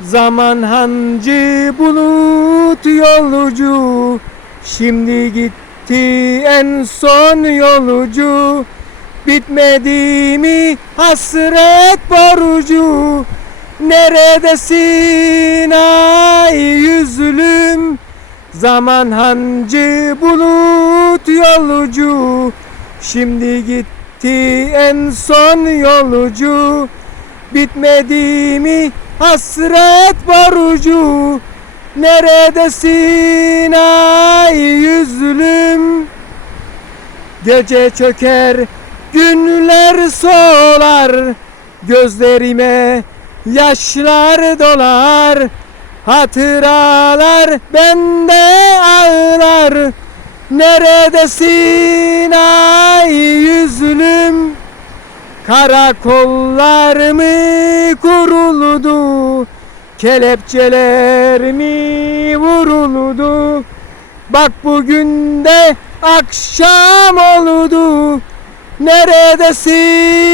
Zaman hancı bulut yolcu Şimdi gitti en son yolcu. Bitmedi mi hasret borcu? Neredesin ay yüzlüm? Zaman hancı bulut yolcu Şimdi gitti en son yolcu. Bitmedi mi hasret borcu Neredesin ay yüzlüm? Gece çöker günler solar Gözlerime yaşlar dolar. Hatıralar bende ağlar Neredesin ay Karakollar mı kuruldu Kelepçeler mi vuruldu. Bak bugün de akşam oldu Neredesin